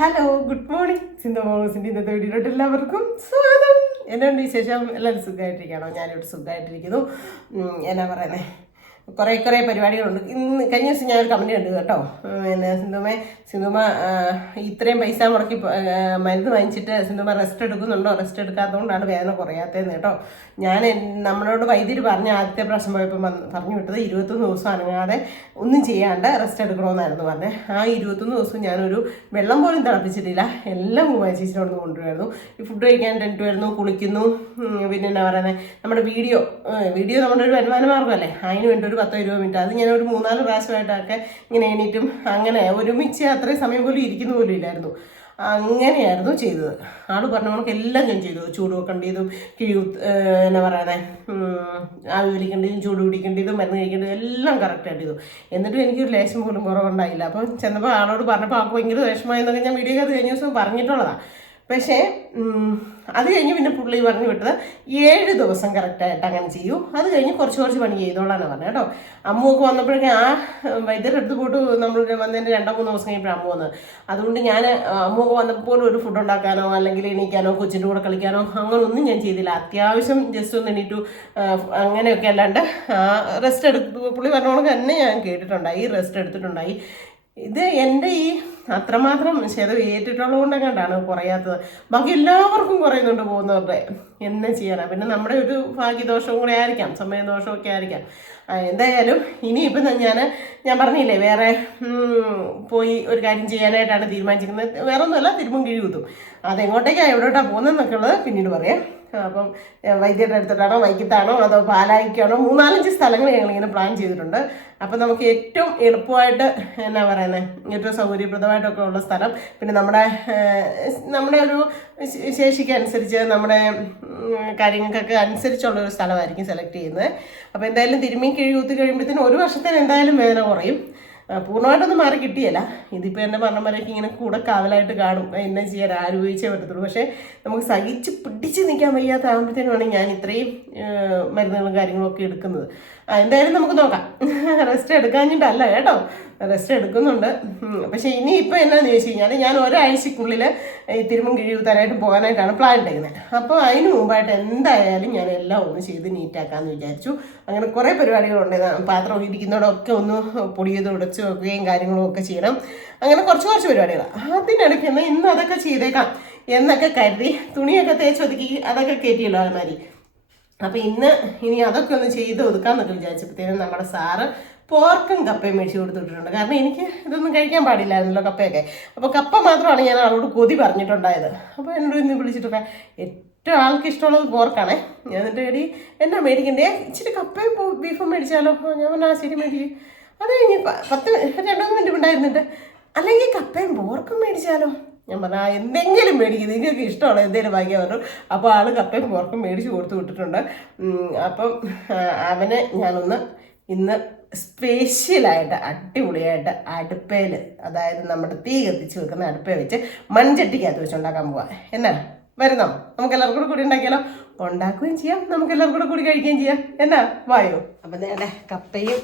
Hello, good morning. Sindhu മോളൂസിൻ്റെ ഇന്നത്തെ വീഡിയോയിലോട്ട് എല്ലാവർക്കും സ്വാഗതം. എന്നാണ് വിശേഷം? എല്ലാവരും സുഖമായിട്ടിരിക്കുകയാണോ? ഞാനിവിടെ സുഖമായിട്ടിരിക്കുന്നു. എന്നാ പറയുന്നത്, കുറേ പരിപാടികളുണ്ട്. ഇന്ന് കഴിഞ്ഞ ദിവസം ഞാനൊരു കമൻറ്റ് കണ്ടു കേട്ടോ. പിന്നെ സിന്ധുമ ഇത്രയും പൈസ മുടക്കി മരുന്ന് വാങ്ങിച്ചിട്ട് സിന്ധുമ റെസ്റ്റ് എടുക്കുന്നുണ്ടോ, റെസ്റ്റ് എടുക്കാത്തതുകൊണ്ടാണ് വേദന കുറയാത്തതെന്ന് കേട്ടോ. നമ്മളോട് വൈദ്യുതി പറഞ്ഞ ആദ്യത്തെ പ്രാവശ്യം പോയപ്പോൾ പറഞ്ഞു വിട്ടത് 21 ദിവസം അനങ്ങാതെ ഒന്നും ചെയ്യാണ്ട് റെസ്റ്റ് എടുക്കണമെന്നായിരുന്നു പറഞ്ഞത്. ആ 21 ദിവസം ഞാനൊരു വെള്ളം പോലും തിളപ്പിച്ചിട്ടില്ല. എല്ലാം ചേച്ചിയോട് കൊണ്ടുവരുന്നു. ഈ ഫുഡ് കഴിക്കാൻ വരുന്നു, കുളിക്കുന്നു. പിന്നെ എന്നാ പറയുന്നത്, നമ്മുടെ വീഡിയോ നമ്മുടെ ഒരു വരുമാന മാർഗ്ഗമല്ലേ, അതിന് വേണ്ടി ഒരു 10-20 മിനിറ്റ് അത് ഞാനൊരു 3-4 പ്രാവശ്യമായിട്ടൊക്കെ ഇങ്ങനെ എണീറ്റും അങ്ങനെ ഒരുമിച്ച് അത്രയും സമയം പോലും ഇരിക്കുന്ന പോലും ഇല്ലായിരുന്നു. അങ്ങനെയായിരുന്നു ചെയ്തത്. ആൾ പറഞ്ഞ കണക്ക് എല്ലാം ഞാൻ ചെയ്തു. ചൂട് വെക്കേണ്ടതും എന്നാ പറയുന്നത്, ആവി വലിക്കേണ്ടതും ചൂട് പിടിക്കേണ്ടതും മരുന്ന് കഴിക്കേണ്ടതും എല്ലാം കറക്റ്റായിട്ട് ചെയ്തു. എന്നിട്ടും എനിക്കൊരു ലേശം പോലും കുറവുണ്ടായില്ല. അപ്പം ചെന്നപ്പോൾ ആളോട് പറഞ്ഞപ്പോൾ ആൾക്ക് ഭയങ്കര വിഷമമായെന്നൊക്കെ ഞാൻ വീഡിയോ അത് കഴിഞ്ഞ ദിവസം പറഞ്ഞിട്ടുള്ളതാണ്. പക്ഷേ അത് കഴിഞ്ഞ് പിന്നെ പുള്ളി പറഞ്ഞു വിട്ടത് 7 ദിവസം കറക്റ്റായിട്ട് അങ്ങനെ ചെയ്യൂ, അത് കഴിഞ്ഞ് കുറച്ച് പണി ചെയ്തോളാന്നാണ് പറഞ്ഞത് കേട്ടോ. അമ്മുവൊക്കെ വന്നപ്പോഴേക്കും ആ വൈദ്യരുടെ അടുത്ത് പോയിട്ട് നമ്മൾ വന്നതിൻ്റെ 2-3 ദിവസം കഴിഞ്ഞപ്പോൾ അമ്മ വന്നത്. അതുകൊണ്ട് ഞാൻ അമ്മുവൊക്കെ വന്നപ്പോൾ ഒരു ഫുഡ് ഉണ്ടാക്കാനോ അല്ലെങ്കിൽ എണീക്കാനോ കൊച്ചിൻ്റെ കൂടെ കളിക്കാനോ അങ്ങനെ ഒന്നും ഞാൻ ചെയ്തില്ല. അത്യാവശ്യം ജസ്റ്റ് ഒന്ന് എണീറ്റു, അങ്ങനെയൊക്കെ അല്ലാണ്ട് റെസ്റ്റ് പുള്ളി പറഞ്ഞോളൊക്കെ തന്നെ ഞാൻ കേട്ടിട്ടുണ്ടായി, റെസ്റ്റ് എടുത്തിട്ടുണ്ടായി. ഇത് എൻ്റെ ഈ അത്രമാത്രം ക്ഷതം ഏറ്റിട്ടുള്ളത് കൊണ്ടൊക്കെയാണ് കുറയാത്തത്. ബാക്കി എല്ലാവർക്കും കുറയുന്നുണ്ട് പോകുന്നവരുടെ. എന്നാ ചെയ്യാനാണ്? പിന്നെ നമ്മുടെ ഒരു ഭാഗ്യദോഷവും കൂടെ ആയിരിക്കാം, സമയദോഷമൊക്കെ ആയിരിക്കാം. എന്തായാലും ഇനിയിപ്പം ഞാൻ പറഞ്ഞില്ലേ, വേറെ പോയി ഒരു കാര്യം ചെയ്യാനായിട്ടാണ് തീരുമാനിച്ചിരിക്കുന്നത്. വേറെ ഒന്നുമല്ല, തിരുമ്പും കിഴി കുത്തും. അതെങ്ങോട്ടേക്കാണ് എവിടോട്ടാണ് പോകുന്നതെന്നൊക്കെ ഉള്ളത് പിന്നീട് പറയാം. അപ്പം വൈദ്യരുടെ അടുത്തിട്ടാണോ, വൈക്കത്താണോ, അതോ പാലായിക്കാണോ, 3-4 സ്ഥലങ്ങൾ ഞങ്ങളിങ്ങനെ പ്ലാൻ ചെയ്തിട്ടുണ്ട്. അപ്പം നമുക്ക് ഏറ്റവും എളുപ്പമായിട്ട് എന്നാ പറയുന്നത്, ഏറ്റവും സൗകര്യപ്രദമായിട്ടൊക്കെ ഉള്ള സ്ഥലം, പിന്നെ നമ്മുടെ ഒരു ശേഷിക്ക് അനുസരിച്ച് നമ്മുടെ കാര്യങ്ങൾക്കൊക്കെ അനുസരിച്ചുള്ളൊരു സ്ഥലമായിരിക്കും സെലക്ട് ചെയ്യുന്നത്. അപ്പോൾ എന്തായാലും തിരുമ്മി കിഴി കുത്തി കഴിയുമ്പോഴത്തേനും 1 വർഷത്തിന് എന്തായാലും വേദന കുറയും. പൂർണ്ണമായിട്ടൊന്നും മാറി കിട്ടിയല്ല. ഇതിപ്പോൾ എൻ്റെ പറഞ്ഞവരൊക്കെ ഇങ്ങനെ കൂടെ കാവലായിട്ട് കാണും. എന്നെ ചെയ്യാൻ ആലോചിച്ചേ പറ്റത്തുള്ളൂ. പക്ഷേ നമുക്ക് സഹിച്ച് പിടിച്ച് നിൽക്കാൻ വയ്യാത്ത ആകുമ്പോഴത്തേനുമാണ് ഞാൻ ഇത്രയും മരുന്നുകളും കാര്യങ്ങളും ഒക്കെ എടുക്കുന്നത്. എന്തായാലും നമുക്ക് നോക്കാം. റെസ്റ്റ് എടുക്കാഞ്ഞിട്ടല്ല കേട്ടോ, റെസ്റ്റ് എടുക്കുന്നുണ്ട്. പക്ഷേ ഇനിയിപ്പോൾ എന്നാന്ന് ചോദിച്ചു കഴിഞ്ഞാൽ, ഞാൻ ഒരാഴ്ചക്കുള്ളിൽ ഈ തിരുമ്പും കിഴി കുത്താനായിട്ട് പോകാനായിട്ടാണ് പ്ലാൻ ഇട്ടേക്കുന്നത്. അപ്പോൾ അതിന് മുമ്പായിട്ട് എന്തായാലും ഞാൻ എല്ലാം ഒന്ന് ചെയ്ത് നീറ്റാക്കാമെന്ന് വിചാരിച്ചു. അങ്ങനെ കുറേ പരിപാടികളുണ്ട്. പാത്രം ഇരിക്കുന്നതോടൊക്കെ ഒന്ന് പൊടിയത് ഉടച്ച് വെക്കുകയും കാര്യങ്ങളും ഒക്കെ ചെയ്യണം. അങ്ങനെ കുറച്ച് പരിപാടികളാണ്. അതിനിടയ്ക്ക് ഇന്ന് അതൊക്കെ ചെയ്തേക്കാം എന്നൊക്കെ കരുതി തുണിയൊക്കെ തേച്ച് ഒതുക്കി അതൊക്കെ കയറ്റിയല്ലോ അലമാരി. അപ്പം ഇനി അതൊക്കെ ഒന്ന് ചെയ്ത് ഒതുക്കാമെന്നൊക്കെ വിചാരിച്ചപ്പോഴത്തേനും നമ്മുടെ സാറ് പോർക്കും കപ്പയും മേടിച്ച് കൊടുത്തിട്ടുണ്ട്. കാരണം എനിക്ക് ഇതൊന്നും കഴിക്കാൻ പാടില്ലായിരുന്നല്ലോ കപ്പയൊക്കെ. അപ്പോൾ കപ്പ മാത്രമാണ് ഞാൻ ആളോട് കൊതി പറഞ്ഞിട്ടുണ്ടായത്. അപ്പോൾ എന്നോട് ഇന്ന് വിളിച്ചിട്ടൊക്കെ ഏറ്റവും ആൾക്ക് ഇഷ്ടമുള്ളത് പോർക്കാണേ. ഞാൻ എന്നിട്ട് എടി എന്നാ മേടിക്കണ്ടേ, ഇച്ചിരി കപ്പയും ബീഫും മേടിച്ചാലോ? ഞാൻ പറഞ്ഞാൽ ശരി മേടിക്കും. അത് കഴിഞ്ഞ് 2 മിനിറ്റ് ഉണ്ടായിരുന്നിട്ട് അല്ലെങ്കിൽ കപ്പയും പോർക്കും മേടിച്ചാലോ? ഞാൻ പറഞ്ഞാൽ എന്തെങ്കിലും മേടിക്കും, നിങ്ങൾക്ക് ഇഷ്ടമുള്ള എന്തെങ്കിലും വാങ്ങിയാൽ പറഞ്ഞു. അപ്പോൾ ആൾ കപ്പയും പോർക്കും മേടിച്ച് കൊടുത്തു വിട്ടിട്ടുണ്ട്. അപ്പം അവനെ ഞാനൊന്ന് ഇന്ന് സ്പെഷ്യലായിട്ട് അടിപൊളിയായിട്ട് അടുപ്പയിൽ, അതായത് നമ്മുടെ തീ കത്തിച്ച് വെക്കുന്ന അടുപ്പയിൽ വെച്ച് മൺചട്ടിക്കകത്ത് വെച്ചുണ്ടാക്കാൻ പോവാം. എന്നാ വരുന്നോ? നമുക്ക് എല്ലാവർക്കും കൂടി ഉണ്ടാക്കിയാലോ? ഉണ്ടാക്കുകയും ചെയ്യാം, നമുക്ക് എല്ലാവർക്കും കൂടി കഴിക്കുകയും ചെയ്യാം. എന്നാ വായോ? അപ്പം നേരെ കപ്പയും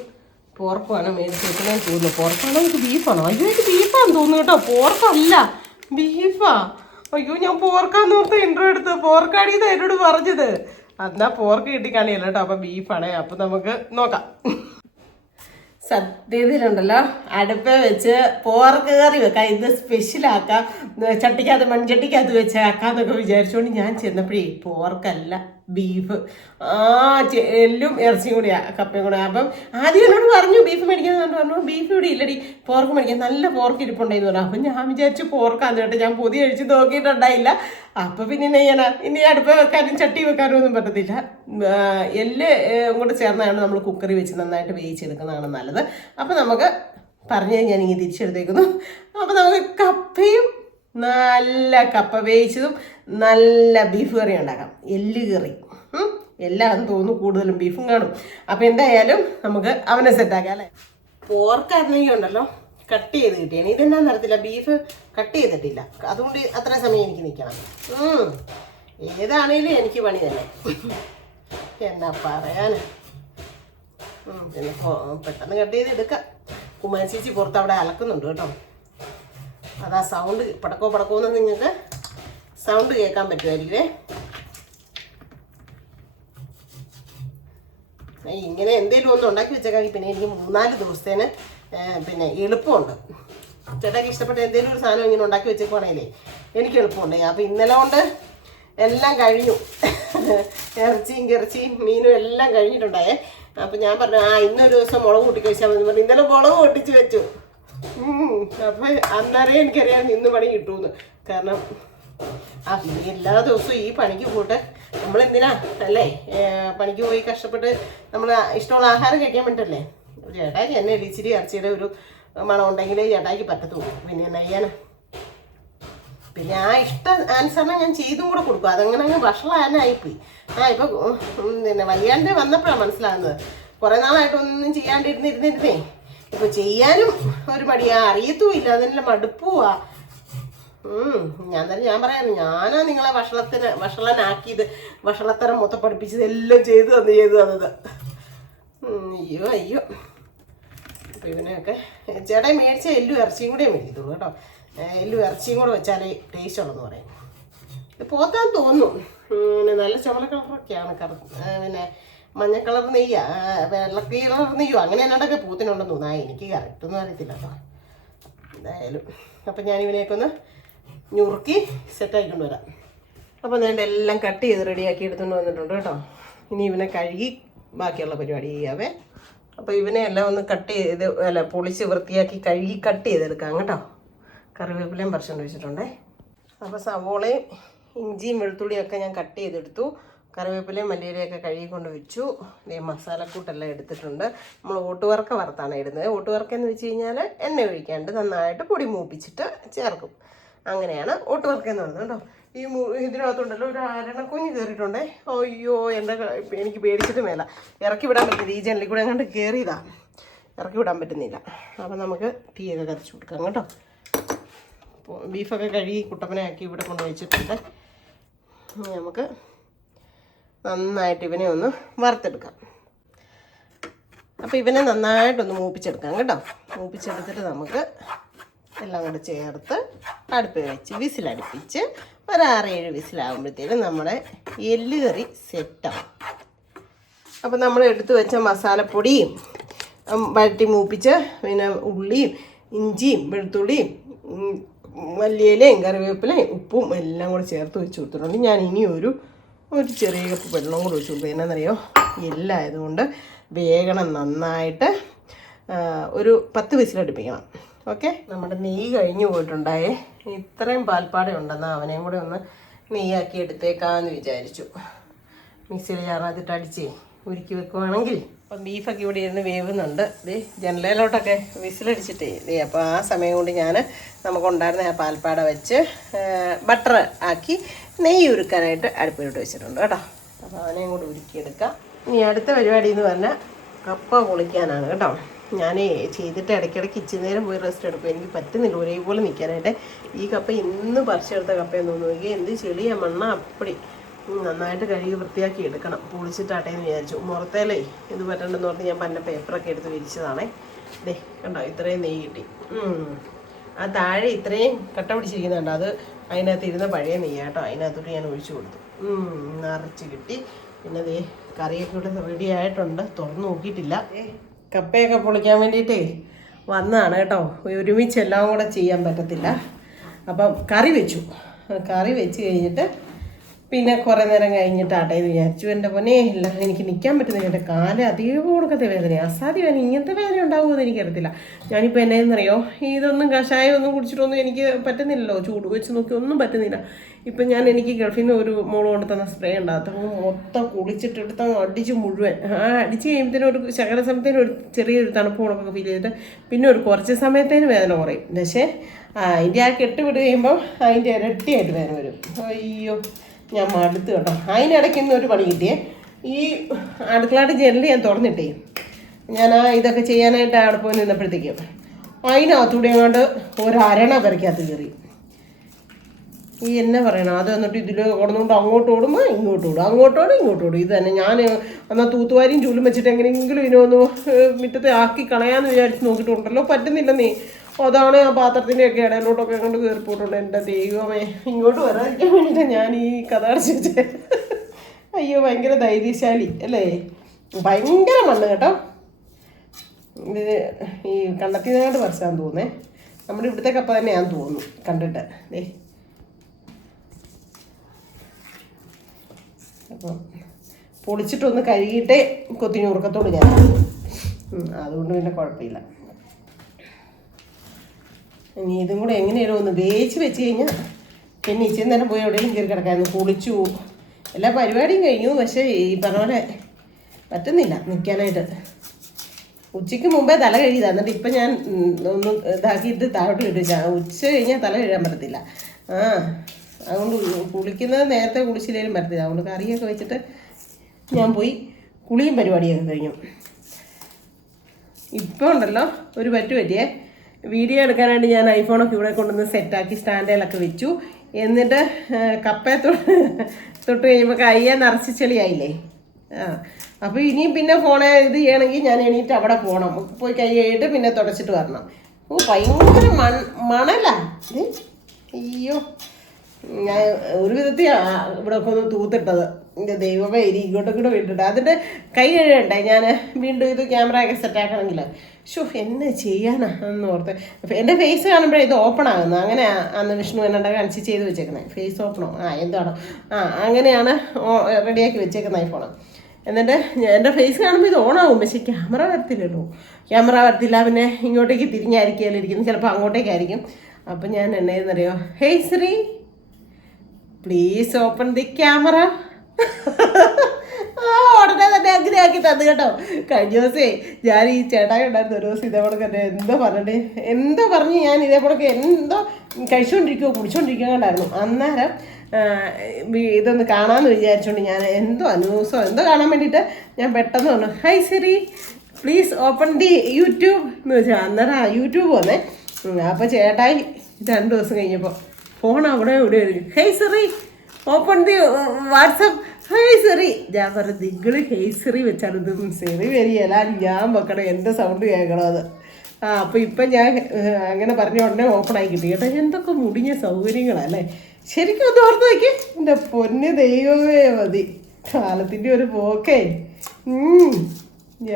പോർക്കുമാണ് മേടിച്ച് വെക്കുന്നത്. തോന്നുന്നു പോർക്കാണോ എനിക്ക് ബീഫാണോ? അയ്യോ എനിക്ക് ബീഫാന്ന് തോന്നുന്നു കേട്ടോ, പോർക്കല്ല ബീഫാ. അയ്യോ ഞാൻ പോർക്കാന്ന് ഓർത്ത് ഇൻട്രോ എടുത്ത് പോർക്കാടിയതാ എന്നോട് പറഞ്ഞത്. എന്നാ പോർക്ക് കിട്ടിക്കാണിയല്ലോ കേട്ടോ. അപ്പം ബീഫാണേ. അപ്പം നമുക്ക് നോക്കാം. സത്യത്തിലുണ്ടല്ലോ, അടുപ്പ വെച്ച് പോർക്ക് കറി വെക്കാം, ഇത് സ്പെഷ്യലാക്കാം, മൺചട്ടിക്കകത്ത് വെച്ച് ആക്കാന്നൊക്കെ വിചാരിച്ചുകൊണ്ട് ഞാൻ ചെന്നപ്പോഴേ പോർക്കല്ല ബീഫ്. എല്ലും ഇറച്ചിയും കൂടിയാ, കപ്പയും കൂടെ. അപ്പം ആദ്യം എന്നോട് പറഞ്ഞു ബീഫ് മേടിക്കാന്ന് പറഞ്ഞു. ബീഫ് ഇവിടെ ഇല്ലടി, പോർക്ക് മേടിക്കാൻ, നല്ല പോർക്ക് ഇരിപ്പുണ്ടായിരുന്നു പറഞ്ഞു. അപ്പം ഞാൻ വിചാരിച്ചു പോർക്കാന്ന് കേട്ടോ. ഞാൻ പൊതി കഴിച്ച് നോക്കിയിട്ടുണ്ടായില്ല. അപ്പം പിന്നെ ഇനി അടുപ്പ വെക്കാനും ചട്ടി വെക്കാനും ഒന്നും പറ്റത്തില്ല. എല്ല് കൂടെ ചേർന്നാണ് നമ്മൾ കുക്കറി വെച്ച് നന്നായിട്ട് വേവിച്ചെടുക്കുന്നതാണ് നല്ലത്. അപ്പം നമുക്ക് പറഞ്ഞു ഞാൻ ഇങ്ങനെ തിരിച്ചെടുത്തേക്കുന്നു. അപ്പം നമുക്ക് കപ്പയും നല്ല കപ്പ വേവിച്ചതും നല്ല ബീഫ് കറി ഉണ്ടാക്കാം. എല്ല് കറി എല്ലാം തോന്നുന്നു, കൂടുതലും ബീഫും കാണും. അപ്പം എന്തായാലും നമുക്ക് അവനെ സെറ്റാക്കാം അല്ലേ. പോർക്കായിരുന്നെങ്കിൽ ഉണ്ടല്ലോ കട്ട് ചെയ്ത് കിട്ടിയാണ്. ഇതെന്നാന്ന് അറിയത്തില്ല, ബീഫ് കട്ട് ചെയ്തിട്ടില്ല. അതുകൊണ്ട് അത്ര സമയം എനിക്ക് നിൽക്കണം. ഏതാണേലും എനിക്ക് പണി തന്നെ. എന്നാ പറയാൻ, പെട്ടെന്ന് കട്ട് ചെയ്ത് എടുക്കാം. കുമാരി ചേച്ചി പുറത്ത് അവിടെ അലക്കുന്നുണ്ട് കേട്ടോ. അതാ സൗണ്ട് പടക്കോന്ന് നിങ്ങൾക്ക് സൗണ്ട് കേൾക്കാൻ പറ്റുമായിരിക്കുമേ. ഇങ്ങനെ എന്തെങ്കിലും ഒന്ന് ഉണ്ടാക്കി വെച്ചേക്കാണെങ്കിൽ പിന്നെ എനിക്ക് 3-4 ദിവസത്തേന് പിന്നെ എളുപ്പമുണ്ട്. ചേട്ടാക്ക് ഇഷ്ടപ്പെട്ട എന്തെങ്കിലും ഒരു സാധനം ഇങ്ങനെ ഉണ്ടാക്കി വെച്ചേക്കുവാണെങ്കിലേ എനിക്ക് എളുപ്പമുണ്ട്. അപ്പോൾ ഇന്നലെ കൊണ്ട് എല്ലാം കഴിഞ്ഞു. ഇറച്ചിയും മീനും എല്ലാം കഴിഞ്ഞിട്ടുണ്ടായേ. അപ്പം ഞാൻ പറഞ്ഞു ഇന്നൊരു ദിവസം മുളക് കൂട്ടി കഴിച്ചാൽ മതി പറഞ്ഞു. ഇന്നലെ മുളക് പൊട്ടിച്ച് വെച്ചു. അപ്പം അന്നേരം എനിക്കറിയാം ഇന്ന് പണി കിട്ടുമെന്ന്. കാരണം എല്ലാ ദിവസവും ഈ പണിക്ക് പോയിട്ട് നമ്മളെന്തിനാ അല്ലേ പണിക്ക് പോയി കഷ്ടപ്പെട്ട് നമ്മൾ ഇഷ്ടമുള്ള ആഹാരം കഴിക്കാൻ വേണ്ടിയിട്ടല്ലേ. ചേട്ടായിക്ക് എന്നെ ഇച്ചിരി ഇറച്ചിയുടെ ഒരു മണം ഉണ്ടെങ്കിലേ ചേട്ടായിക്ക് പറ്റത്തുള്ളൂ. പിന്നെ എന്നാ ചെയ്യാനാ. പിന്നെ ഇഷ്ട അനുസരണം ഞാൻ ചെയ്തും കൂടെ കൊടുക്കും. അതങ്ങനെ അങ്ങ് വഷളാനായിപ്പോയി. ഇപ്പം പിന്നെ വയ്യാണ്ട് വന്നപ്പോഴാണ് മനസ്സിലാകുന്നത്. കുറേ നാളായിട്ടൊന്നും ചെയ്യാണ്ടിരുന്നിരുന്നേ ഇപ്പൊ ചെയ്യാനും ഒരു മടിയാ, അറിയത്തുമില്ല, അതെല്ലാം മടുപ്പുവാ. ഞാൻ പറയാം ഞാനാ നിങ്ങളെ വഷളനാക്കിയത്, വഷളത്തരം മൊത്തം പഠിപ്പിച്ചത്, എല്ലാം ചെയ്തു തന്നത്. അയ്യോ. അപ്പൊ ഇവനെയൊക്കെ ചേട്ടാ മേടിച്ച എല്ലും ഇറച്ചിയും കൂടെ മേടിക്കത്തുള്ളൂ കേട്ടോ. എല്ലും ഇറച്ചിയും കൂടെ വെച്ചാലേ ടേസ്റ്റ് ഉള്ളതെന്ന് പറയും. പോത്താൻ തോന്നും. നല്ല ചുമല കളറൊക്കെയാണ് പിന്നെ മഞ്ഞ കളർ നെയ്യാ, വെള്ള കളർ നെയ്യോ അങ്ങനെ എന്നാണ്ടൊക്കെ പൂത്തിനുണ്ടെന്ന് തോന്നുന്നു. എനിക്ക് കറക്റ്റൊന്നും അറിയത്തില്ല കേട്ടോ. എന്തായാലും അപ്പം ഞാനിവനെയൊക്കെ ഒന്ന് ഞുറുക്കി സെറ്റാക്കിക്കൊണ്ട് വരാം. അപ്പോൾ ഞാൻ എല്ലാം കട്ട് ചെയ്ത് റെഡിയാക്കി എടുത്തുകൊണ്ട് വന്നിട്ടുണ്ട് കേട്ടോ. ഇനി ഇവനെ കഴുകി ബാക്കിയുള്ള പരിപാടി ചെയ്യാവേ. അപ്പോൾ ഇവനെ എല്ലാം ഒന്ന് കട്ട് ചെയ്ത് പൊളിച്ച് വൃത്തിയാക്കി കഴുകി കട്ട് ചെയ്തെടുക്കാം കേട്ടോ. കറിവേപ്പിലയും പറിച്ചുകൊണ്ട് വെച്ചിട്ടുണ്ടേ. അപ്പോൾ സവോളയും ഇഞ്ചിയും വെളുത്തുള്ളിയൊക്കെ ഞാൻ കട്ട് ചെയ്തെടുത്തു. കറിവേപ്പിലയും മല്ലിയിലയൊക്കെ കഴുകിക്കൊണ്ട് വെച്ചു. മസാലക്കൂട്ടെല്ലാം എടുത്തിട്ടുണ്ട്. നമ്മൾ ഓട്ടുവറക്ക വറുത്താണ് ഇടുന്നത്. ഓട്ടുവറക്കെന്ന് വെച്ച് കഴിഞ്ഞാൽ എണ്ണ ഒഴിക്കാണ്ട് നന്നായിട്ട് പൊടി മൂപ്പിച്ചിട്ട് ചേർക്കും. അങ്ങനെയാണ് ഓട്ടുവറക്കെന്ന് പറയുന്നത് കേട്ടോ. ഇതിനകത്തുണ്ടല്ലോ ഒരു അരണക്കുഞ്ഞ് കയറിയിട്ടുണ്ടേ. അയ്യോ എനിക്ക് പേടിച്ചിട്ട് മേല ഇറക്കി വിടാൻ പറ്റില്ല. ഈ ജനലിൽ കൂടെ അങ്ങോട്ട് കയറിയതാണ്, ഇറക്കി വിടാൻ പറ്റുന്നില്ല. അപ്പം നമുക്ക് തീയൊക്കെ കത്തിച്ചു കൊടുക്കാം കേട്ടോ. ബീഫൊക്കെ കഴുകി കുട്ടപ്പനയാക്കി ഇവിടെ കൊണ്ട് വെച്ചിട്ടുണ്ട്. നമുക്ക് നന്നായിട്ട് ഇവനെ ഒന്ന് വറുത്തെടുക്കാം. അപ്പോൾ ഇവനെ നന്നായിട്ടൊന്ന് മൂപ്പിച്ചെടുക്കാം കേട്ടോ. മൂപ്പിച്ചെടുത്തിട്ട് നമുക്ക് എല്ലാം കൂടെ ചേർത്ത് അടുപ്പിൽ വെച്ച് വിസിലടുപ്പിച്ച് ഒരു 6-7 വിസിലാകുമ്പോഴത്തേനും നമ്മുടെ എല്ല് കറി സെറ്റാവും. അപ്പോൾ നമ്മൾ എടുത്തു വെച്ച മസാലപ്പൊടിയും വഴറ്റി മൂപ്പിച്ച് പിന്നെ ഉള്ളിയും ഇഞ്ചിയും വെളുത്തുള്ളിയും മല്ലിയിലയും കറിവേപ്പിലയും ഉപ്പും എല്ലാം കൂടെ ചേർത്ത് വെച്ച് കൊടുത്തിട്ടുണ്ട്. ഞാൻ ഇനി ഒരു ചെറിയ കപ്പ് വെള്ളം കൂടെ ഒഴിച്ചു കൊടുക്കും. എന്നാണെന്നറിയോ, എല്ലായതുകൊണ്ട് വേഗണം നന്നായിട്ട് ഒരു 10 വിസിലടുപ്പിക്കണം. ഓക്കെ. നമ്മുടെ നെയ്യ് കഴിഞ്ഞു പോയിട്ടുണ്ടായേ. ഇത്രയും പാൽപ്പാട ഉണ്ടെന്നാൽ അവനെയും കൂടെ ഒന്ന് നെയ്യാക്കി എടുത്തേക്കാമെന്ന് വിചാരിച്ചു. മിക്സിയിൽ ചേർന്നിട്ട് അടിച്ച് ഉരുക്കി വെക്കുവാണെങ്കിൽ. അപ്പം ബീഫൊക്കെ ഇവിടെ ഇരുന്ന് വേവുന്നുണ്ട്. ജനലയിലോട്ടൊക്കെ വിസിലടിച്ചിട്ടേ അപ്പോൾ ആ സമയം കൊണ്ട് ഞാൻ നമുക്കുണ്ടായിരുന്ന ആ പാൽപ്പാട വെച്ച് ബട്ടർ ആക്കി നെയ്യ് ഉരുക്കാനായിട്ട് അടുപ്പിലോട്ട് വെച്ചിട്ടുണ്ട് കേട്ടോ. അപ്പോൾ അവനെയും കൂടെ ഉരുക്കിയെടുക്കാം. ഇനി അടുത്ത പരിപാടി എന്ന് പറഞ്ഞാൽ കപ്പ പൊളിക്കാനാണ് കേട്ടോ. ഞാൻ ചെയ്തിട്ട് ഇടയ്ക്കിടയ്ക്ക് ഇച്ചിരി നേരം പോയി റെസ്റ്റ് എടുക്കും. എനിക്ക് പറ്റുന്നില്ല ഒരേപോലെ നിൽക്കാനായിട്ട്. ഈ കപ്പ ഇന്ന് പറിച്ചെടുത്ത കപ്പയെന്ന് തോന്നുന്നു. എന്ത് ചെളിയ മണ്ണ അപ്പടി നന്നായിട്ട് കഴുകി വൃത്തിയാക്കി എടുക്കണം. പൊളിച്ചിട്ടാട്ടേന്ന് വിചാരിച്ചു. മുറത്തേലേ ഇത് പറ്റണ്ടെന്ന് പറഞ്ഞ് ഞാൻ പന്ന പേപ്പറൊക്കെ എടുത്ത് വിരിച്ചതാണേ. കണ്ടോ ഇത്രയും നെയ്യ് കിട്ടി. ആ താഴെ ഇത്രയും കട്ട പിടിച്ചിരിക്കുന്നുണ്ട്. അത് അതിനകത്ത് ഇരുന്ന പഴയ നെയ്യാട്ടോ. അതിനകത്തോട്ട് ഞാൻ ഒഴിച്ചു കൊടുത്തു. നിറച്ച് കിട്ടി. പിന്നെ കറിയൊക്കെ ഇവിടെ റെഡി ആയിട്ടുണ്ട്. തുറന്ന് നോക്കിയിട്ടില്ല. കപ്പയൊക്കെ പൊളിക്കാൻ വേണ്ടിയിട്ടേ വന്നതാണ് കേട്ടോ. ഒരുമിച്ച് എല്ലാം കൂടെ ചെയ്യാൻ പറ്റത്തില്ല. അപ്പം കറി വെച്ചു. കറി വെച്ച് കഴിഞ്ഞിട്ട് പിന്നെ കുറേ നേരം കഴിഞ്ഞിട്ടാട്ടേന്ന് വിചാരിച്ചു. എൻ്റെ പൊന്നെ ഇല്ല എനിക്ക് നിൽക്കാൻ പറ്റുന്നില്ല. എൻ്റെ കാല് അധികം കൊടുക്കത്തെ വേദനയാണ്. അസാധ്യമാണ്. ഇങ്ങനത്തെ വേദന ഉണ്ടാകുമെന്ന് എനിക്കറിയത്തില്ല. ഞാനിപ്പോൾ എന്നറിയോ, ഇതൊന്നും കഷായം ഒന്നും കുടിച്ചിട്ടൊന്നും എനിക്ക് പറ്റുന്നില്ലല്ലോ. ചൂട് വെച്ച് നോക്കി ഒന്നും പറ്റുന്നില്ല. ഇപ്പം എനിക്ക് ഗൾഫിൽ നിന്ന് ഒരു മോള് കൊണ്ട് തന്ന സ്പ്രേ ഉണ്ടാകത്തങ്ങ് മൊത്തം കുളിച്ചിട്ടെടുത്ത് അടിച്ച് മുഴുവൻ അടിച്ച് കഴിയുമ്പോഴത്തേനും ഒരു ശകല സമയത്തേനും ഒരു ചെറിയൊരു തണുപ്പ് ഉണക്കൊക്കെ ഫീൽ ചെയ്തിട്ട് പിന്നെ ഒരു കുറച്ച് സമയത്തേന് വേദന കുറയും. പക്ഷേ അതിൻ്റെ ആ കെട്ട് വിട്ട് കഴിയുമ്പോൾ അതിൻ്റെ ഇരട്ടിയായിട്ട് വേദന വരും. അയ്യോ ഞാൻ മടുത്ത് കേട്ടോ. അതിനിടയ്ക്ക് ഇന്നൊരു പണി കിട്ടിയേ. ഈ അടുക്കളയുടെ ജനൽ ഞാൻ തുറന്നിട്ടേ ഞാൻ ഇതൊക്കെ ചെയ്യാനായിട്ട് അവിടെ പോയി നിന്നപ്പോഴത്തേക്കും അതിനകത്തൂടെ അങ്ങോട്ട് ഒരണ വരയ്ക്കകത്ത് കയറി. ഈ എന്നാ പറയണം, അത് എന്നിട്ട് ഇതിൽ കൊടുന്നുകൊണ്ട് അങ്ങോട്ട് ഓടുമ്പോൾ ഇങ്ങോട്ട് ഓടും, അങ്ങോട്ടോടും ഇങ്ങോട്ടോടും. ഇത് തന്നെ ഞാൻ എന്നാൽ തൂത്തുവാരിയും ചൂലും വെച്ചിട്ട് എങ്ങനെയെങ്കിലും ഇതിനൊന്ന് മുറ്റത്തെ ആക്കി കളയാമെന്ന് വിചാരിച്ച് നോക്കിയിട്ടുണ്ടല്ലോ. പറ്റുന്നില്ലെന്നേ. അതാണ് ആ പാത്രത്തിൻ്റെ ഒക്കെ ഇടയിലോട്ടൊക്കെ കൊണ്ട് കയറിപ്പോയിട്ടുണ്ട്. എൻ്റെ ദൈവമേ, ഇങ്ങോട്ട് വരാതിരിക്കാൻ വേണ്ടിയിട്ട് ഞാൻ ഈ കഥ അടച്ചിട്ട്. അയ്യോ, ഭയങ്കര ധൈര്യശാലി അല്ലേ. ഭയങ്കര മണ്ണ് കേട്ടോ. ഇത് ഈ കണ്ടെത്തിയതായിട്ട് പറിച്ചാന്ന് തോന്നേ. നമ്മുടെ ഇവിടുത്തെ കപ്പ തന്നെയാന്ന് തോന്നുന്നു കണ്ടിട്ട്. അപ്പം പൊളിച്ചിട്ടൊന്ന് കഴുകിയിട്ടേ കൊത്തിഞ്ഞുറുക്കത്തോട് ഞാൻ. അതുകൊണ്ട് പിന്നെ കുഴപ്പമില്ല. ഇനി ഇതും കൂടെ എങ്ങനെയാണോ ഒന്ന് വേവിച്ച് വെച്ച് കഴിഞ്ഞാൽ പിന്നെ ഇച്ചിരി നേരം പോയി എവിടെയെങ്കിലും കയറി കിടക്കായിരുന്നു. കുളിച്ചു, എല്ലാ പരിപാടിയും കഴിഞ്ഞു. പക്ഷേ ഈ പറഞ്ഞ പോലെ പറ്റുന്നില്ല നിൽക്കാനായിട്ട്. ഉച്ചയ്ക്ക് മുമ്പേ തല കഴുകിയതാണ്. എന്നിട്ട് ഇപ്പം ഞാൻ ഒന്ന് ഇതാക്കിയിട്ട് താഴോട്ട് കിട്ടിച്ച. ഉച്ച കഴിഞ്ഞാൽ തല കഴുകാൻ പറ്റത്തില്ല. അതുകൊണ്ട് കുളിക്കുന്നത് നേരത്തെ കുളിച്ചില്ലേലും പറ്റത്തില്ല. അതുകൊണ്ട് കറിയൊക്കെ വെച്ചിട്ട് ഞാൻ പോയി കുളിയും പരിപാടിയൊക്കെ കഴിഞ്ഞു. ഇപ്പോൾ ഉണ്ടല്ലോ ഒരു പറ്റിയേ വീഡിയോ എടുക്കാനായിട്ട് ഞാൻ ഐഫോണൊക്കെ ഇവിടെ കൊണ്ടുവന്ന് സെറ്റാക്കി സ്റ്റാൻഡിലൊക്കെ വെച്ചു. എന്നിട്ട് കപ്പയെ തൊട്ട് കഴിയുമ്പോൾ കയ്യെ നിറച്ച് ചെളിയായില്ലേ. അപ്പോൾ ഇനിയും പിന്നെ ഫോണെ ഇത് ചെയ്യണമെങ്കിൽ ഞാൻ എണീറ്റ് അവിടെ പോകണം. പോയി കൈ കഴിയിട്ട് പിന്നെ തുടച്ചിട്ട് വരണം. ഭയങ്കര മണല. അയ്യോ, ഞാൻ ഒരു വിധത്തിൽ ഇവിടെ ഒക്കെ ഒന്ന് തൂത്തിട്ടത്. എൻ്റെ ദൈവമേ, ഇനി ഇങ്ങോട്ടൊക്കെ കൂടെ വിട്ടിട്ട് അതിൻ്റെ കൈ കഴുകണ്ടേ ഞാൻ വീണ്ടും ഇത് ക്യാമറയൊക്കെ സെറ്റാക്കണമെങ്കിൽ. എന്നെ ചെയ്യാനാന്ന് ഓർത്ത്. എൻ്റെ ഫേസ് കാണുമ്പോഴേ ഇത് ഓപ്പൺ ആകുന്നത്. അങ്ങനെ അന്ന് വിഷ്ണു എന്നോട് കാണിച്ച് ചെയ്ത് വെച്ചേക്കുന്നത്. ഫേസ് ഓപ്പണോ എന്താണോ അങ്ങനെയാണ് റെഡിയാക്കി വെച്ചേക്കുന്നത് ഐഫോൺ. എന്നിട്ട് എൻ്റെ ഫേസ് കാണുമ്പോൾ ഇത് ഓണാവും. പക്ഷേ ക്യാമറ വരത്തില്ലല്ലോ. ക്യാമറ വരത്തില്ല. പിന്നെ ഇങ്ങോട്ടേക്ക് തിരിഞ്ഞായിരിക്കുകയല്ലോ ഇരിക്കുന്നത്. ചിലപ്പോൾ അങ്ങോട്ടേക്കായിരിക്കും. അപ്പം ഞാൻ എന്നറിയോ, hey Shri please open the camera. ഉടനെ തന്നെ അങ്ങനെ ആക്കി തന്നു കേട്ടോ. കഴിഞ്ഞ ദിവസമേ ഞാൻ ഈ ചേട്ടായി ഉണ്ടായിരുന്നു ഒരു ദിവസം ഇതേപോലൊക്കെ തന്നെ എന്തോ പറഞ്ഞ് ഞാൻ ഇതേപോലൊക്കെ എന്തോ കഴിച്ചുകൊണ്ടിരിക്കുകയോ കുടിച്ചുകൊണ്ടിരിക്കുകയോ ഉണ്ടായിരുന്നു. അന്നേരം ഇതൊന്ന് കാണാമെന്ന് വിചാരിച്ചുകൊണ്ട് ഞാൻ എന്തോ ന്യൂസോ എന്തോ കാണാൻ വേണ്ടിയിട്ട് ഞാൻ പെട്ടെന്ന് പറഞ്ഞു, high Siri please open the YouTube എന്ന് വെച്ചാൽ. അന്നേരം യൂട്യൂബ് വന്നേ. അപ്പോൾ ചേട്ടായി 2 ദിവസം കഴിഞ്ഞപ്പോൾ ഫോൺ അവിടെ ഇവിടെ വരും. Hey Siri open the WhatsApp. Hey Siri. ഞാൻ പറഞ്ഞു, നിങ്ങൾ ഹേയ് സിറി വെച്ചാൽ ഇതും സിറി വരികയല്ല, ഞാൻ വെക്കണം, എൻ്റെ സൗണ്ട് കേൾക്കണം അത്. അപ്പോൾ ഇപ്പം ഞാൻ അങ്ങനെ പറഞ്ഞ ഉടനെ ഓപ്പണായി കിട്ടി കേട്ടോ. എന്തൊക്കെ മുടിഞ്ഞ സൗകര്യങ്ങളല്ലേ. ശരിക്കും ഒന്ന് ഓർത്ത് വയ്ക്കേ. എൻ്റെ പൊന്ന് ദൈവമേ മതി. കാലത്തിൻ്റെ ഒരു പോക്കേ.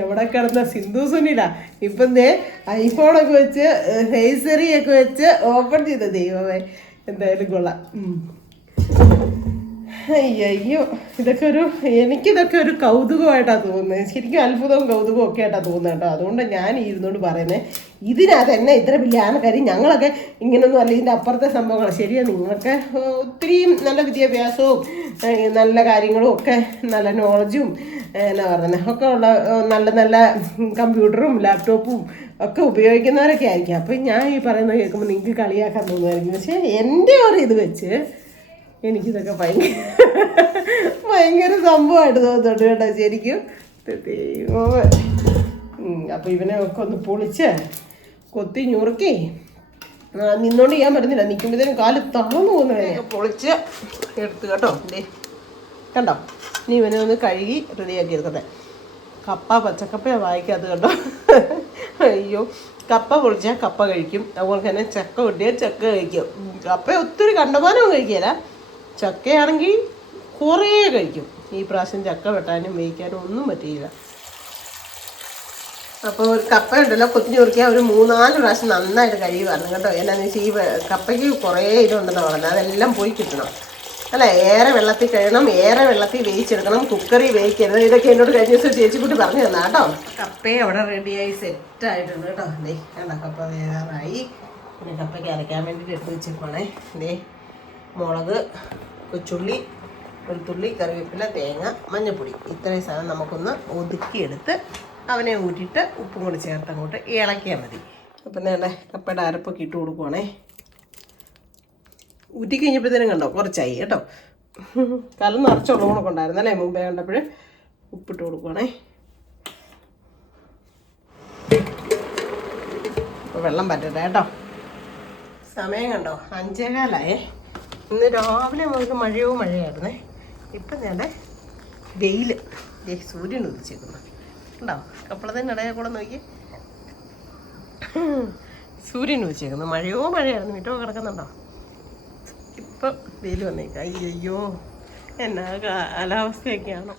എവിടെ കിടന്ന സിന്ധു സുനില ഇപ്പം ഐഫോണൊക്കെ വെച്ച് ഹേസറിയൊക്കെ വെച്ച് ഓപ്പൺ ചെയ്ത. ദൈവമേ, എന്തായാലും കൊള്ളാം. അയ്യോ, എനിക്കിതൊക്കെ ഒരു കൗതുകമായിട്ടാണ് തോന്നുന്നത്. ശരിക്കും അത്ഭുതവും കൗതുകവും ഒക്കെ ആയിട്ടാണ് തോന്നുന്നത് കേട്ടോ. അതുകൊണ്ട് ഞാൻ ഇരുന്നുകൊണ്ട് പറയുന്നത്, ഇതിനകത്ത് എന്നെ ഇത്ര വലിയ ആനക്കാരി ഞങ്ങളൊക്കെ ഇങ്ങനൊന്നും അല്ല. ഇതിൻ്റെ അപ്പുറത്തെ സംഭവങ്ങൾ ശരിയാണ്. നിങ്ങൾക്ക് ഒത്തിരിയും നല്ല വിദ്യാഭ്യാസവും നല്ല കാര്യങ്ങളും ഒക്കെ നല്ല നോളജും എന്നാ പറയുന്നത് ഒക്കെ ഉള്ള നല്ല നല്ല കമ്പ്യൂട്ടറും ലാപ്ടോപ്പും ഒക്കെ ഉപയോഗിക്കുന്നവരൊക്കെ ആയിരിക്കും. അപ്പം ഞാൻ ഈ പറയുന്നത് കേൾക്കുമ്പോൾ നിങ്ങൾക്ക് കളിയാക്കാൻ തോന്നുമായിരിക്കും. പക്ഷേ എൻ്റെ ഒരു ഇത് വെച്ച് എനിക്കിതൊക്കെ ഭയങ്കര സംഭവമായിട്ട് തോന്നുന്നുണ്ട് കേട്ടോ ശരിക്കും. അപ്പോൾ ഇവനെ ഒക്കെ ഒന്ന് പൊളിച്ച് കൊത്തി ഞുറുക്കി നിന്നോണ്ട് ചെയ്യാൻ പറ്റുന്നില്ല. നിൽക്കുമ്പോഴത്തേനും കാല് തളർന്നു പോകുന്നവരെ പൊളിച്ച് എടുത്ത് കേട്ടോ. കണ്ടോ, ഇനി ഇവനെ ഒന്ന് കഴുകി റെഡിയാക്കി എടുക്കട്ടെ. കപ്പ പച്ചക്കപ്പയാണ് വായിക്കാത്ത കേട്ടോ. അയ്യോ, കപ്പ പൊളിച്ചാൽ കപ്പ കഴിക്കും. അതുപോലെ തന്നെ ചക്ക പൊട്ടിയാൽ ചക്ക കഴിക്കും. കപ്പ ഒത്തിരി കണ്ടമാനവും കഴിക്കില്ല. ചക്കയാണെങ്കിൽ കുറേ കഴിക്കും. ഈ പ്രാവശ്യം ചക്ക വെട്ടാനും വേവിക്കാനും ഒന്നും പറ്റിയില്ല. അപ്പോൾ ഒരു കപ്പ ഉണ്ടല്ലോ കൊത്തിഞ്ഞു കുറിക്കാൻ ഒരു 3-4 പ്രാവശ്യം നന്നായിട്ട് കഴുകി വരണം കേട്ടോ. എന്നാന്ന് വെച്ചാൽ ഈ കപ്പയ്ക്ക് കുറേ ഇതുണ്ടെന്ന് പറഞ്ഞത് അതെല്ലാം പോയി കിട്ടണം. അല്ല, ഏറെ വെള്ളത്തിൽ കഴുകണം, ഏറെ വെള്ളത്തിൽ വേവിച്ചെടുക്കണം, കുക്കറിൽ വേവിക്കരുത്. ഇതൊക്കെ എന്നോട് കഴിഞ്ഞ ദിവസം ചേച്ചിക്കുട്ടി പറഞ്ഞു തന്നാ കേട്ടോ. കപ്പയെ അവിടെ റെഡിയായി സെറ്റായിട്ടുണ്ട് കേട്ടോ. കണ്ട കപ്പ വേറായി. പിന്നെ കപ്പയ്ക്ക് അരയ്ക്കാൻ വേണ്ടിയിട്ട് എടുത്ത് വെച്ചേക്കണേ. മുളക്, കൊച്ചുള്ളി, വെളുത്തുള്ളി, കറിവേപ്പില, തേങ്ങ, മഞ്ഞൾപ്പൊടി, ഇത്രയും സാധനം നമുക്കൊന്ന് ഒതുക്കിയെടുത്ത് അവനെ ഊറ്റിയിട്ട് ഉപ്പും കൂടി ചേർത്ത് അങ്ങോട്ട് ഇളക്കിയാൽ മതി. അപ്പം നേരെ കപ്പയുടെ അരപ്പൊക്കെ ഇട്ട് കൊടുക്കുവാണേ. ഊറ്റി കഴിഞ്ഞപ്പോഴത്തേനും കണ്ടോ കുറച്ചായി കേട്ടോ. കലം നിറച്ചുള്ള ഊണൊക്കെ ഉണ്ടായിരുന്നല്ലേ മുമ്പേ കണ്ടപ്പോൾ. ഉപ്പിട്ട് കൊടുക്കുവാണേ. അപ്പോൾ വെള്ളം പറ്റട്ടെ കേട്ടോ. സമയം കണ്ടോ 5:15. ഇന്ന് രാവിലെ മുതൽ മഴയായിരുന്നേ. ഇപ്പം ഞാൻ വെയിൽ സൂര്യൻ ഉദിച്ചേക്കുന്നു. ഉണ്ടോ കപ്പളത്തിൻ്റെ ഇടയിൽ കൂടെ നോക്കി. സൂര്യൻ വെച്ചേക്കുന്നു. മഴയാണ് വീട്ടോ കിടക്കുന്നുണ്ടോ? ഇപ്പം വെയിൽ വന്നേക്കാം. അയ്യോ എന്നാ കാലാവസ്ഥയൊക്കെയാണോ?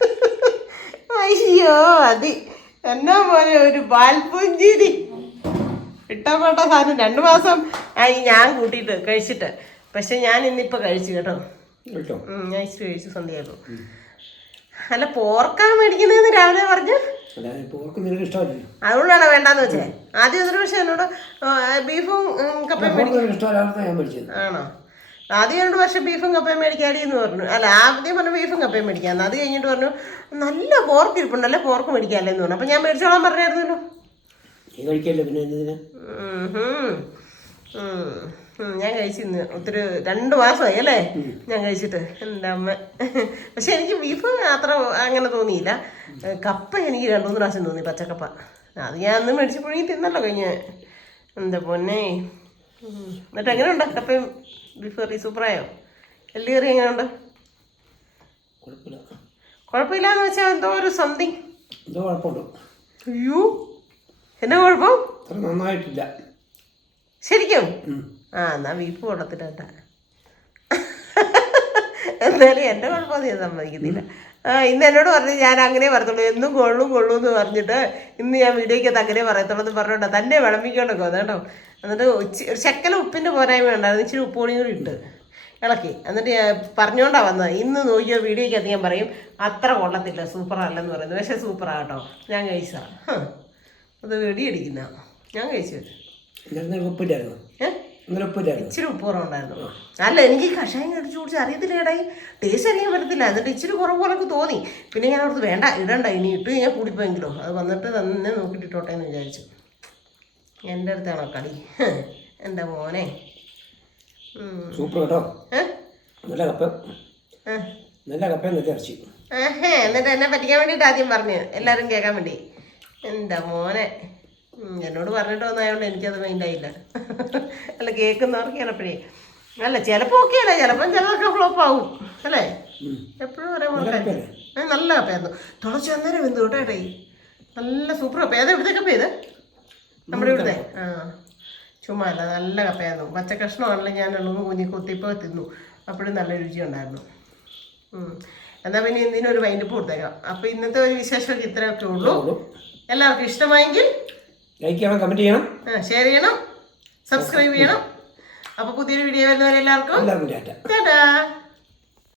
അയ്യോ അതി എന്നാ പോലെ ഒരു പാൽപുഞ്ചിരി ഇഷ്ടപ്പെട്ട സാധനം 2 മാസം ആയി ഞാൻ കൂട്ടിയിട്ട് കഴിച്ചിട്ട്. പക്ഷെ ഞാൻ ഇന്നിപ്പോൾ കഴിച്ചു കേട്ടോ. ഞാൻ ഇച്ചിരി കഴിച്ചു സന്ധ്യയായിരുന്നു. അല്ല പോർക്കാൻ മേടിക്കുന്നതെന്ന് രാവിലെ പറഞ്ഞു. അതുകൊണ്ടാണോ വേണ്ടാന്ന് വെച്ചേ? ആദ്യം ഒരു പക്ഷെ എന്നോട് ബീഫും കപ്പയും ആണോ? ആദ്യം 2 വർഷം ബീഫും കപ്പയും മേടിക്കാടി എന്ന് പറഞ്ഞു. അല്ല ആദ്യം പറഞ്ഞു ബീഫും കപ്പയും മേടിക്കാന്ന്. അത് കഴിഞ്ഞിട്ട് പറഞ്ഞു നല്ല പോർക്ക് ഇരിപ്പുണ്ടല്ലേ, പോർക്ക് മേടിക്കാല്ലേ എന്ന് പറഞ്ഞു. അപ്പം ഞാൻ മേടിച്ചോളാൻ പറഞ്ഞായിരുന്നല്ലോ. ഞാൻ കഴിച്ചിന്ന് ഒത്തിരി 2 മാസമായി അല്ലേ ഞാൻ കഴിച്ചിട്ട്. എൻ്റെ അമ്മ. പക്ഷെ എനിക്ക് ബീഫ് അത്ര അങ്ങനെ തോന്നിയില്ല. കപ്പ എനിക്ക് 2-3 പ്രാവശ്യം തോന്നി, പച്ചക്കപ്പ. അത് ഞാൻ അന്ന് മേടിച്ച് പുഴുങ്ങി തിന്നല്ലോ കഴിഞ്ഞ്. എന്താ പൊന്നെ. എന്നിട്ട് എങ്ങനെയുണ്ട് കപ്പയും ബീഫ് കറി? സൂപ്പറായോ? എല്ലി കറി എങ്ങനെയുണ്ട്? കുഴപ്പമില്ലാന്ന് വെച്ചാൽ എന്തോ ഒരു സംതിങ്. അയ്യോ എന്നാ കുഴപ്പം? നന്നായിട്ടില്ല ശരിക്കും. എന്നാ ബീഫ് കൊള്ളത്തില്ല കേട്ടാ. എന്നാലും എൻ്റെ കുഴപ്പം നീ സമ്മതിക്കുന്നില്ല. ഇന്ന് എന്നോട് പറഞ്ഞു ഞാൻ അങ്ങനെ പറയത്തുള്ളൂ, എന്നും കൊള്ളൂ എന്ന് പറഞ്ഞിട്ട് ഇന്ന് ഞാൻ വീഡിയോയ്ക്കകത്ത് അങ്ങനെ പറയത്തുള്ളൂ എന്ന് പറഞ്ഞോട്ടോ തന്നെ വിളമ്പിക്കൊണ്ടൊക്കെ വന്നു കേട്ടോ. എന്നിട്ട് ഒരു ശക്കല ഉപ്പിൻ്റെ പോരായ്മ ഉണ്ടായിരുന്നു, ഇച്ചിരി ഉപ്പുപൊടിയും കൂടി ഇട്ട് ഇളക്കി. എന്നിട്ട് പറഞ്ഞുകൊണ്ടാണ് വന്നത്. ഇന്ന് നോക്കിയോ വീഡിയോയ്ക്കകത്ത് ഞാൻ പറയും അത്ര കൊള്ളത്തില്ല, സൂപ്പറല്ലെന്ന് പറയുന്നത്. പക്ഷേ സൂപ്പറാണ് കേട്ടോ. ഞാൻ കഴിച്ചാ അത് വെടിയടിക്കുന്ന ഞാൻ കഴിച്ചു. ഇച്ചിരി ഉപ്പ് കുറവുണ്ടായിരുന്നു. അല്ല എനിക്ക് കഷായം കടിച്ചു കുടിച്ച് അറിയത്തില്ലേടായി, ടേസ്റ്റ് അറിയാൻ പറ്റത്തില്ല. എന്നിട്ട് ഇച്ചിരി കുറവ് പോലൊക്കെ തോന്നി. പിന്നെ ഞാൻ ഓർത്ത് വേണ്ട ഇടണ്ട, ഇനി ഇട്ട് കഴിഞ്ഞാൽ കൂടിപ്പോയെങ്കിലോ അത് വന്നിട്ട് തന്നെ നോക്കിയിട്ട് ഇട്ടോട്ടെ എന്ന് വിചാരിച്ചു. എൻ്റെ അടുത്താണോ കളി? എൻ്റെ മോനെ സൂപ്പർ കേട്ടോ. നല്ല കപ്പ, നല്ല കപ്പ, നല്ല ഇറച്ചി. എന്നിട്ട് എന്നെ പറ്റിക്കാൻ വേണ്ടിയിട്ട് ആദ്യം പറഞ്ഞു എല്ലാവരും കേൾക്കാൻ വേണ്ടി. എൻ്റെ മോനെ എന്നോട് പറഞ്ഞിട്ട് വന്നായതുകൊണ്ട് എനിക്കത് മൈൻഡായില്ല. അല്ല കേൾക്കുന്നവർക്ക് ചിലപ്പോഴേ അല്ല ചിലപ്പോൾ ഓക്കെ അല്ലേ, ചിലപ്പം ചിലതൊക്കെ ഫ്ലോപ്പ് ആവും അല്ലേ. എപ്പോഴും ഒരേ പോലെ നല്ല കപ്പയായിരുന്നു. തുളച്ച് അന്നേരം എന്ത് കേട്ടോ നല്ല സൂപ്പർ കപ്പ. ഏതാ ഇവിടുത്തെ കപ്പ? ഇത് നമ്മുടെ ഇവിടുത്തെ ചുമ്മാ അല്ല നല്ല കപ്പയായിരുന്നു. പച്ച കഷ്ണമാണല്ലോ ഞാൻ കുഞ്ഞി കുത്തിപ്പോൾ തിന്നു. അപ്പോഴും നല്ല രുചി ഉണ്ടായിരുന്നു. എന്നാൽ പിന്നെ ഇതിനൊരു വൈൻഡപ്പ് കൊടുത്തേക്കാം. അപ്പോൾ ഇന്നത്തെ ഒരു വിശേഷമൊക്കെ ഇത്രയൊക്കെ ഉള്ളൂ. എല്ലാവർക്കും ഇഷ്ടമായെങ്കിൽ ലൈക്ക് ചെയ്യണം, കമൻറ്റ് ചെയ്യണം, ഷെയർ ചെയ്യണം, സബ്സ്ക്രൈബ് ചെയ്യണം. അപ്പോൾ പുതിയൊരു വീഡിയോ വരുന്നവരെല്ലാവർക്കും ടാറ്റാ.